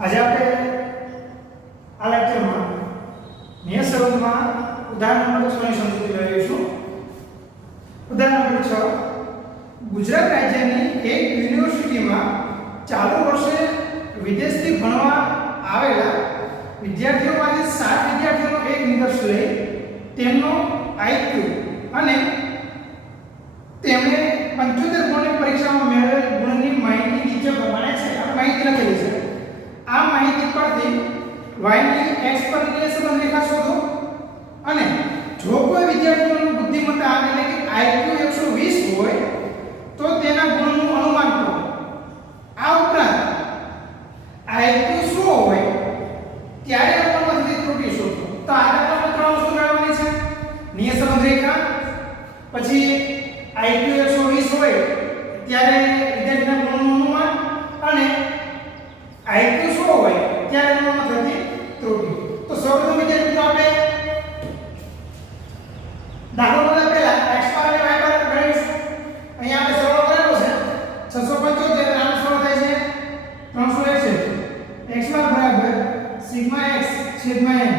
આજે આપણે આ લેક્ચરમાં નિયત સંબંધમાં ઉદાહરણ નંબર 6 ની સમજૂતી લઈશું. ઉદાહરણ નંબર 6. ગુજરાત રાજ્યની એક યુનિવર્સિટીમાં ચાલુ વર્ષે વિદેશથી ભણવા આવેલા વિદ્યાર્થીઓમાંથી 7 વિદ્યાર્થીઓનો એક નિષ્કર્ષ લઈ તેમનો IQ અને તેમણે 75 ગુણની પરીક્ષામાં મેળવેલ ગુણની માહિતી નીચે પ્રમાણે છે. આપણે માહિતી લખેલી છે. આ માહિતી પરથી y ની x પર નિયત સંબંધ રેખા શોધો અને જો કોઈ વિદ્યાર્થીઓનું બુદ્ધિમત્તા એટલે કે IQ 120 હોય તો તેના ગુણનું અનુમાન કરો. આ ઉપરાંત IQ 100 હોય ત્યારે અનુમાનમાં થતી ત્રુટિ શોધો. તો આગળ આપણે ત્રણ વસ્તુ મેળવવાની છે. નિયત સંબંધ રેખા, પછી IQ 120 હોય ત્યારે વિદ્યાર્થીના ગુણનું અનુમાન અને IQ 100 હોય ત્યારે અનુમાનમાં થતી ત્રુટિ. તો સૌપ્રથમ વિદ્યાર્થી આપણે દાખલો બધા પહેલા x બાર અને y બાર ગણીશું. અહીંયા આપણે સરળ કરેલો છે 675 આનો સરળ થાય છે 361. x બાર બરાબર સિગ્મા x છેદમાં n,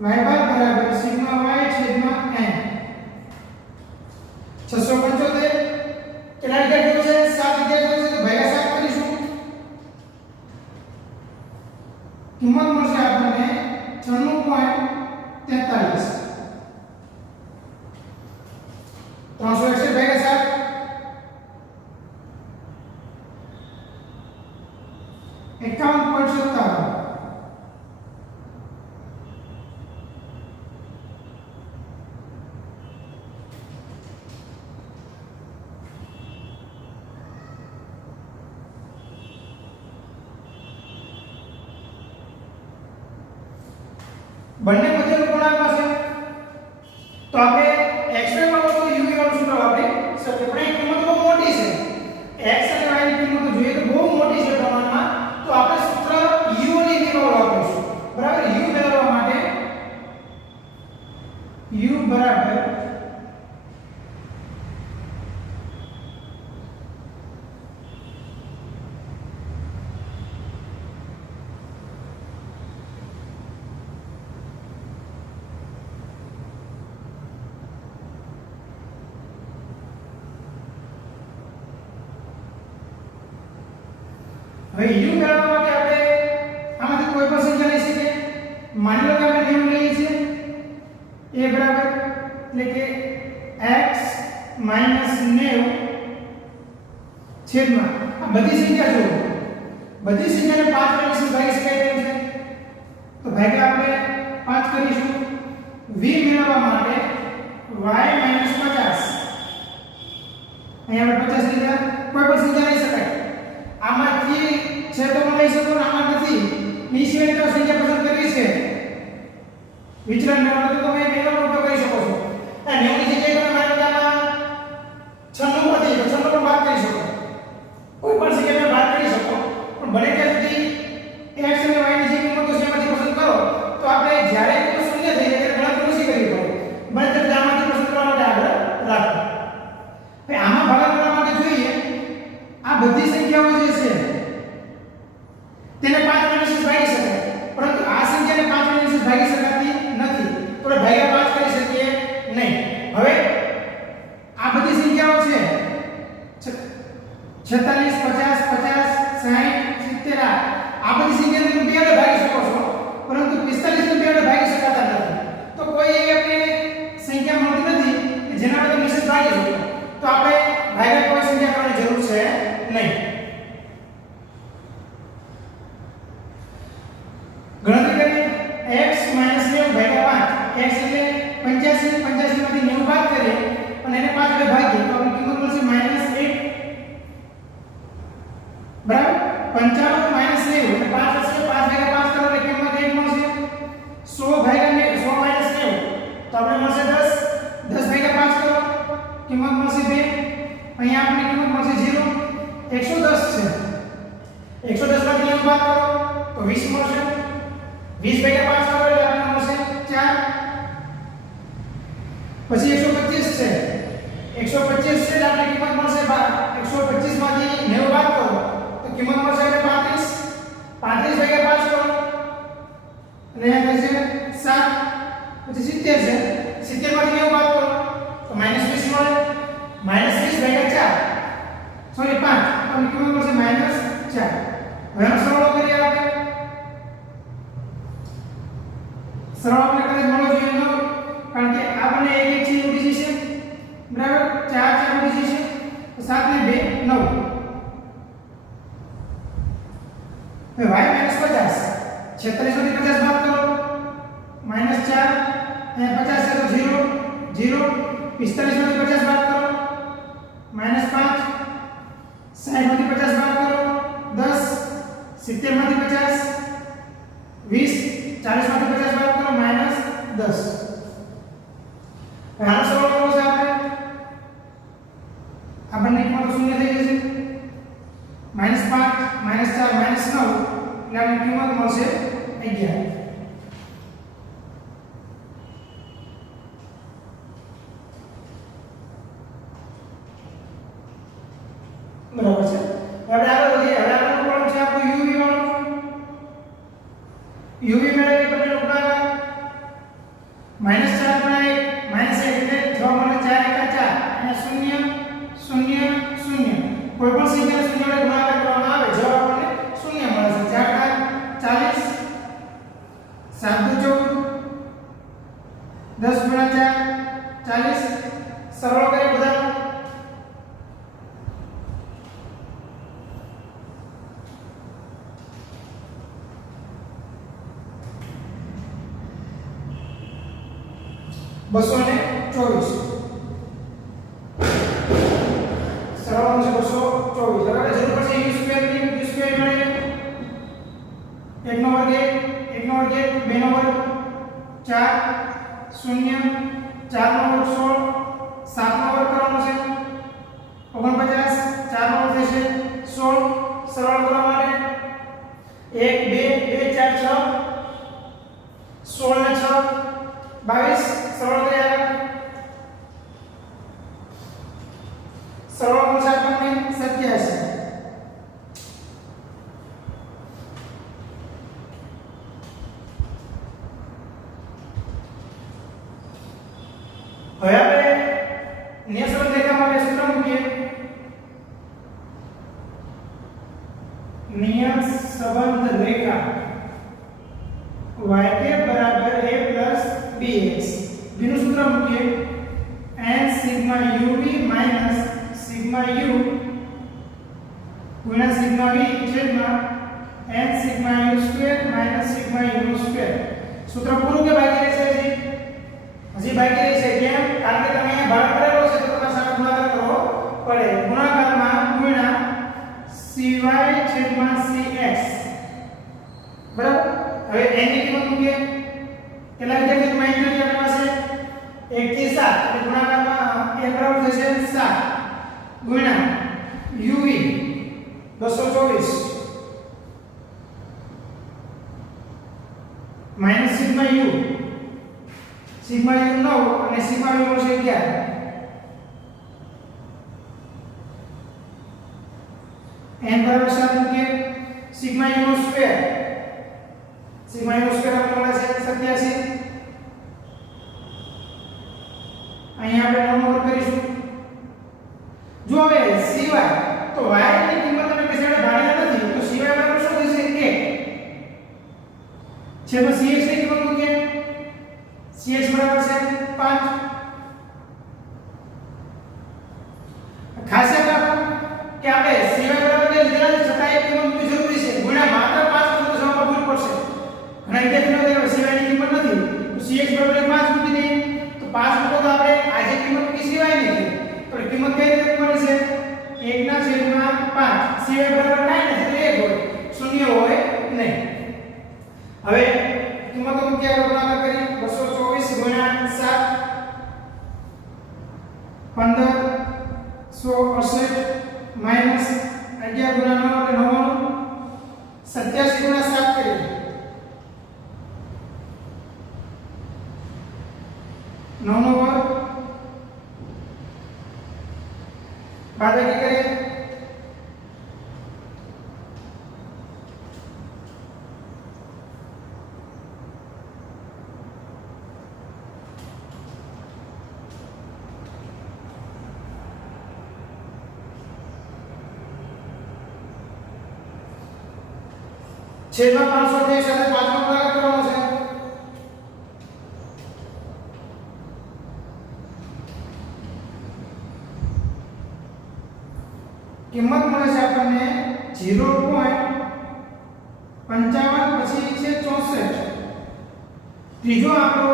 y બાર બરાબર સિગ્મા y છેદમાં n. 675 કેટલા વિદ્યાર્થીઓ છે? 7 વિદ્યાર્થીઓ છે. તો ભાગ્યા 7 કરીશું. કિંમત મળશે આપણને 96.43. 361 ભાગ્યા 7 51.57. બંને મધ્યનો ગુણાકાર છે. તો આપણે xy વાળો તો u વાળો સૂત્ર વાપરી શકીએ. પણ એ કિંમત બહુ મોટી છે. x અને y ની કિંમત જોઈએ તો બહુ મોટી છે પ્રમાણમાં. તો આપણે સૂત્ર u અને v વાળો વાપરીશું. બરાબર. u મેળવવા માટે u બરાબર હવે u મેળવવા માટે આપણે આમાંથી કોઈ પણ સંખ્યા લઈ શકીએ. માની લો કે આપણે 90 લઈએ છીએ. a બરાબર એટલે કે x - 90 છેદમાં આ બધી સંખ્યા જુઓ. બધી સંખ્યાને 5 વડે ભાગી શકાય તેમ છે. તો ભાગ્યા આપણે 5 કરીશું. v મેળવવા માટે y - 50. અહીંયા આપણે 50 લીધા. કોઈ પણ સંખ્યા લઈ શકાય. આમાંથી છે તો પણ લઈ શકો, આમાં નથી. નીચે તો સંખ્યા પસંદ કરવી છે. વિચલન મેળવવા તો તમે મેળવવાનો ઉપયોગ કરી શકો છો. આ 90 ની જગ્યાએ તમે માની લો 96 હતી તો 96 પણ બાદ કરી શકો. કોઈ પણ સંખ્યાને બાદ કરી શકો. પણ બને ત્યાં સુધી x અને y ની જે કિંમતો છે એમાંથી પસંદ કરો. તો આપણે જ્યારે કોઈ શૂન્ય થઈ જાય ત્યારે ગણતરી ઓછી કરવી પડે. બને ત્યાં આમાંથી પસંદ કરવા માટે આગળ રાખો. હવે આમાં ભાગાકાર માટે જોઈએ આ બધી સંખ્યાઓ જે છે તેને 5 વડે ભાગી શકાય. પરંતુ આ સંખ્યાને 5 વડે ભાગી શકાતી નથી. તો ભાગ્યા 5 કરી શકીએ નહીં. હવે આ બધી સંખ્યાઓ છે 46 50 50 60 70 આ બધી સંખ્યાને તમે 2 વડે ભાગી શકો છો. પરંતુ 45 ને 2 વડે ભાગી શકાતા નથી. તો કોઈ એવી આપણે સંખ્યા મળતી નથી કે જેના વડે નિશ્ચિત ભાગી શકો. તો આપણે ભાગ્યા કોઈ સંખ્યા કરવાની જરૂર છે નહીં. ગણતરી કરીએ. x - 90 ભાગ્યા 5. x એટલે 85 85 માંથી 90 બાદ કરીએ અને એને 5 વડે ભાગીએ તો આપણી કિંમત મળશે -1. બરાબર. 95 - 90 એટલે 5 હશે. 5 ભાગ્યા 5 કરો એટલે કિંમત 1 મળશે. 100 ભાગ્યા 100 - 90 તો આપણે મળશે 10. 10 ભાગ્યા 5 કરો કિંમત મળશે 2. અહીંયા આપણી કિંમત મળશે 0. 110 છે. 110 માંથી 90 બાદ કરો તો 20 મળશે. 20 ભાગ્યા 5 કરો એટલે આપણને મળશે 4. પછી 125 છે. 125 છે એટલે આપણી કિંમત મળશે 12. 125 માંથી 90 બાદ કરો તો કિંમત મળશે 35. 35 સોરી 5 તો આની કિંમત મળશે -4. હવે આનો સરવાળો કરીએ આપણે. સરવાળો આપણે કરે મળવો જોઈએ 9 કારણ કે આ બંને એક એક છે ઉડી જશે બરાબર. 4 4 ઉડી જશે તો 7 ને 2 9. હવે y -50 46 માંથી 50 બાદ કરો -4 અને 50 છે તો 0 0. 45 માંથી 50 બાદ કરો -5. 60 માંથી 50 બાદ કરો 10. 70 માંથી 50 20. 40 માંથી 50 બાદ કરો -10. હવે આનો સરવાળો કરવો છે આપણે. આ બંને કિંમતો શૂન્ય થઈ જશે. -5 -4 -9 એટલે આપણી કિંમત મળશે 11. બરાબર છે. હવે આગળ વધીએ. હવે આગળનું પ્રોબ્લેમ છે આપણો યુવી વાળો. યુવી મેળવી બંને ગુણાકાર -4 ગુણ્યા 1 -1 એટલે 6 મળે 4 એકા 4 અને 0 0 0. કોઈ પણ સંખ્યાને 0 વડે ગુણાકાર કરવામાં આવે જવાબ આપણને 0 મળે છે. 4 40 7 14 10 ગુણ્યા 4 40. સરળ કરીએ બધા. બસો ને 24 સરળ છે 224. બરાબર. જરૂર પડશે u સ્ક્વેર ની u સ્ક્વેર મળે 1 નો વર્ગ 1 નો વર્ગ 2 નો વર્ગ 4 0 4 નો વર્ગ 16 7 નો વર્ગ કરવાનો છે 49 4 નો વર્ગ થશે 16. સરળ કરવા માટે 1 2 2 4 6 16 ને 6 22. સરળ કર્યા સરળ મળશે આપણને 87. હવે આપણે નિયમ દેખવા માટે સૂત્ર મૂકીએ. નિયમ સંબંધ રેખા y કે બરાબર a bx. બીનું સૂત્ર મૂકીએ n sigma uv minus sigma u ગુણ્યા સિગ્મા v છેદમાં n sigma u square minus sigma u નો સ્ક્વેર. સૂત્ર પૂરું કે બાકી રહેશે? હજી બાકી રહેશે. કેમ? કારણ કે તમે અહીંયા ભાગ કરેલો છે તો તમારે સાથે ગુણાકાર કરવો પડે. ગુણાકારમાં ગુણ્યા cy છેદમાં cx. બરાબર. હવે n ની કિંમત મૂકીએ. કેટલા વિદ્યાર્થીઓ માહિતી નથી આપણી પાસે? 1 થી 7 એટલે ગુણાકારમાં n બરાબર થશે 7 ગુણ્યા uv 224 માઈનસ સિગ્મા u 9 અને સિગ્મા v મળશે 11. n બરાબર 7 મૂકીએ. સિગ્મા u નો સ્ક્વેર સિગ્મા u નો સ્ક્વેર આપણને મળે છે 87. અહીંયા આપણે 9 નો વર્ગ કરીશું. જો હવે સિવાય તો y ની કિંમત આપણે કશાને ભાગેલા નથી તો સિવાય બરાબર શું થશે 1 છે. તો cx ની કિંમત મૂકીએ. cx બરાબર છે 5. ખાસ યાદ રાખો કે આપણે સિવાય બરાબર લીધેલા છે છતાં એક કિંમત મૂકવી જરૂરી છે. ગુણ્યા માત્ર 5 તો જવાબ ભૂલ પડશે. ઘણા વિદ્યાર્થીઓ સિવાયની કિંમત નથી તો cx બરાબર 5 મૂકી દઈએ તો 5 મૂકો તો આપણે આ જે કિંમત મૂકી સિવાયની છે તો કિંમત કઈ રીતે મળી છે? 1 ના છેદમાં 5. સિવાય બરાબર કાંઈ નથી તો 1 હોય, શૂન્ય હોય નહીં. હવે કિંમતો મૂક્યા ગુણાકાર કરી 224 ગુણ્યા 7 1568 માઈનસ 11 ગુણ્યા 9 એટલે 99 87 ગુણ્યા 7 કરીએ 9 નો વર્ગ બાદબાકી કરીએ છેદમાં 500 સાથે 5 નો ગુણાકાર કરવાનો છે. કિંમત મળે છે આપણને 0.55 પછી છે 64. ત્રીજો આંકડો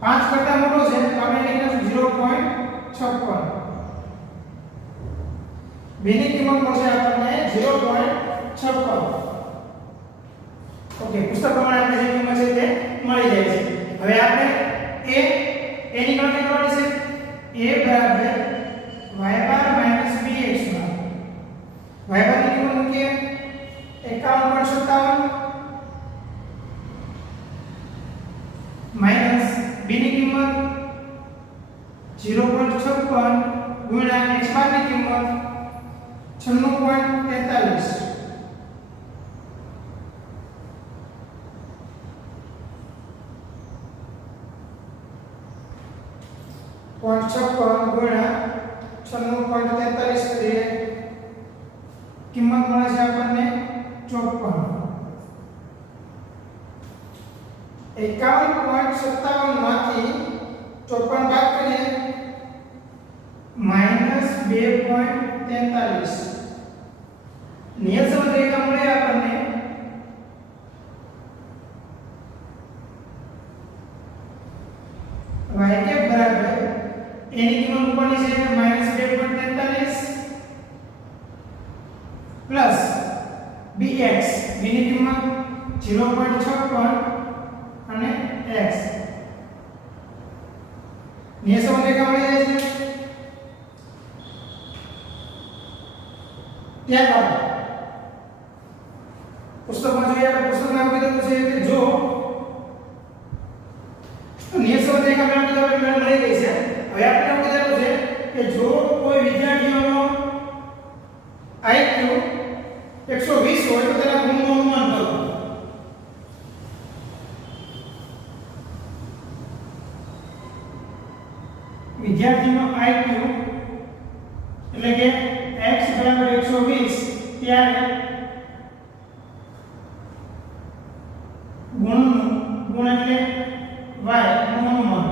5 કરતા મોટો છે તો આપણે લખીશું 0.56. બેની કિંમત મળશે આપણને 0.56. ઓકે, પુસ્તક પ્રમાણે આપણે જે કિંમત છે તે મળી જાય છે. હવે આપણે એની ગણતરી કરવાની છે. a બરાબર y બાર માઈનસ bx બાર. y બાર ની કિંમત મૂકીએ 51.57 માઈનસ b ની કિંમત 0.56 ગુણ્યા x બાર ની કિંમત 96.43. પોઈન્ટ 56 ગુણ્યા 96.43 કરીએ, કિંમત મળે છે આપણને 54. 51.57 માંથી 54 બાદ કરીએ -2.43. નિયત સમરેખા મળે આપણને y કેપ બરાબર એની કિંમત ઉપરની છે -2.43 પ્લસ bx, b ની કિંમત 0.56 અને x. નિયત સમરેખા મળી જાય છે. ત્યારબાદ પુસ્તકમાં જોઈએ આપણે પુસ્તકમાં એવું કીધું છે કે જો નિયત સમરેખા મળી ગઈ છે. હવે આપણે એવું કીધું છે કે જો કોઈ વિદ્યાર્થીઓનો IQ 120 હોય તો તેના ગુણનું અનુમાન કરો. વિદ્યાર્થીનો IQ એટલે કે x બરાબર 120 ત્યારે ગુણ એટલે y નું અનુમાન.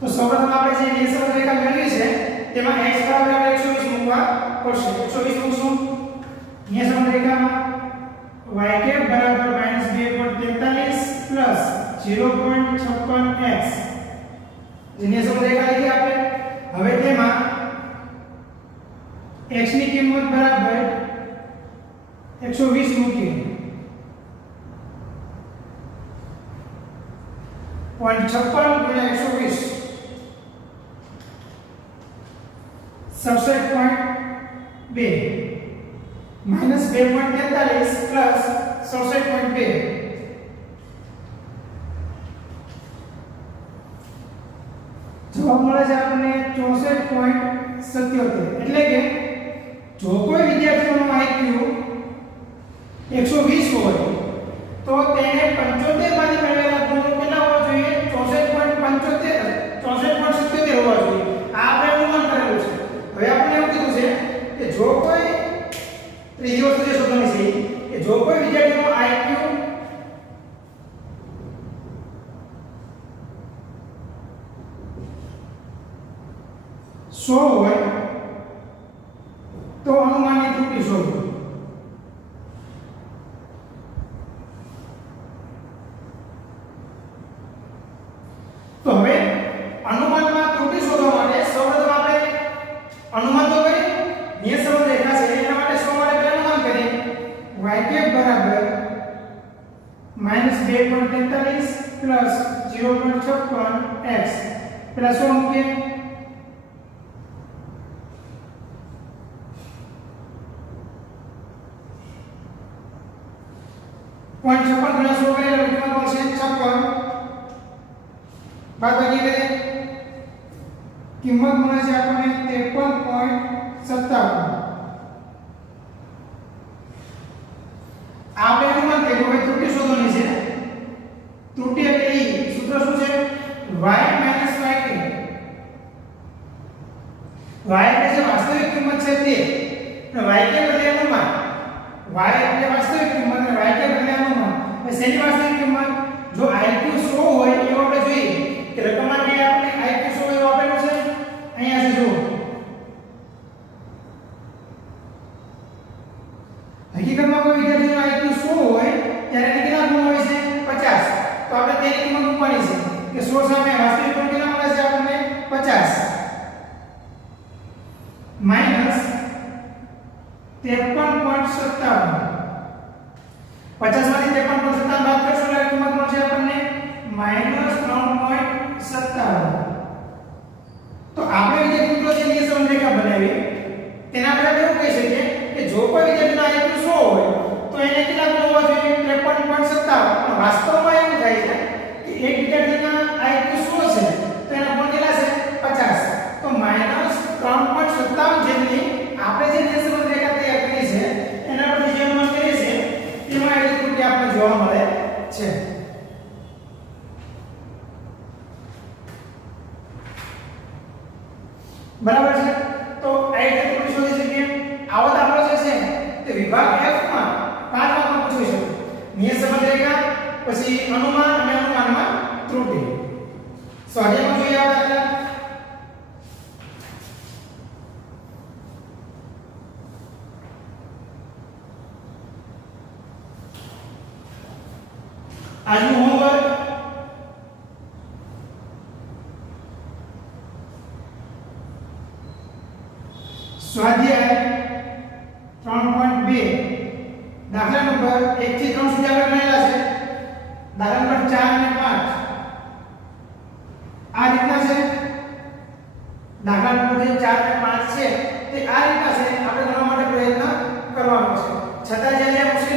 તો સૌપ્રથમ આપણે જે નિયત સમરેખા મેળવી છે તેમાં x બરાબર આપણે 120 મૂકવા પડશે. 120 મૂકશું. નિયત સમરેખામાં y કેપ બરાબર -2.43 પ્લસ 0.56x જે નિયત સમરેખા લીધી આપણે. હવે તેમાં x ની કિંમત બરાબર 120 મૂકીએ. 0.56 ગુણ્યા 120 67.2 માઈનસ 2.43 પ્લસ 67.2 જવાબ મળે છે આપણને 64.77. એટલે કે જો કોઈ વિદ્યાર્થીનો IQ 120 હોય તો તેને 75 માંથી મેળવેલા ગુણ કેટલા હોવા જોઈએ? 64.77 હોવા જોઈએ. આ આપણે અનુમાન કરેલું છે. હવે આપણે એવું કીધું છે કે જો કોઈ ત્રીજી વસ્તુ જે શોધવાની છે કે જો કોઈ વિદ્યાર્થીનો IQ 100 હોય તો અનુમાનની ત્રુટિ શોધો. તો હવે અનુમાનમાં ત્રુટિ શોધવા માટે સૌપ્રથમ આપણે અનુમાન તો કરી નિયત સમરેખા છે એના માટે શું માટે પહેલા અનુમાન કરીએ. y કેપ બરાબર -2.43 પ્લસ 0.56x પેલા શું મૂકીએ 0.56 ગુણ્યા 100 કરીએ એટલે કિંમત મળશે 56. બાદ બાકી કરીએ કિંમત મળે છે આપણને 53.57. આપણે અનુમાન કર્યું. હવે ત્રુટિ શોધવાની છે. ત્રુટિ એટલે ઈ સૂત્ર શું છે? y માઈનસ y કે y એટલે જે વાસ્તવિક કિંમત છે તે અને y કે બદલે અનુમાન y એટલે વાસ્તવિક કિંમત અને y કે બદલે અનુમાન એટલે શેની વાસ્તવિક કિંમત જો IQ 100 હોય એવું આપણે જોઈએ કે રકમમાં કે આપણે IQ 100 એવું આપેલું છે અહીંયા છે જુઓ હકીકતમાં કોઈ વિદ્યાર્થીનો IQ 100 હોય ત્યારે એને કેટલા ગુણ હોય છે 50 તો આપણે તેની કિંમત મૂકવાની છે કે 100 સામે વાસ્તવિક ગુણ કેટલા મળે છે આપણને 50 માઈનસ 53.57 50 માંથી 53.57 બાદ કરશો એટલે કિંમત મળશે આપણને -3.57 તો આપણે વિદ્યાર્થી મિત્રો જે નિયત રેખા બનાવી તેના આપણે એવું કહી શકીએ કે જો કોઈ વિદ્યાર્થીનો IQ 100 હોય તો એને કેટલા ગુણ હોવા જોઈએ 53.57 વાસ્તવમાં એવું થાય છે કે એક વિદ્યાર્થીના IQ 100 છે તો એના ગુણ કેટલા છે 50 તો -3.57 જેટલી આપણે જે નિયત રેખા તૈયાર કરી છે એના પરથી જે અનુમાન કરીએ છીએ તેમાં એટલી ત્રુટિ આપણને જોવા મળે છે બરાબર છે તો આ રીતે ત્રુટિ શોધી શકીએ આવો દાખલો જે છે તે વિભાગ F માં 5 માર્કમાં પૂછી શકે નિયત સંબંધ રેખા પછી અનુમાન અને અનુમાનમાં ત્રુટિ સ્વાધ્યાયમાં જોઈએ આ દાખલા આજનું હોમવર્ક સ્વાધ્યાય 3.2 દાખલા નંબર 1 થી 3 સુધી આપણે ગણેલા છે દાખલા નંબર 4 અને 5 આ રીતના છે દાખલા નંબર જે 4 અને 5 છે તે આ રીતના છે આપણે ગણવા માટે પ્રયત્ન કરવાનો છે છતાં જ્યારે મુશ્કેલ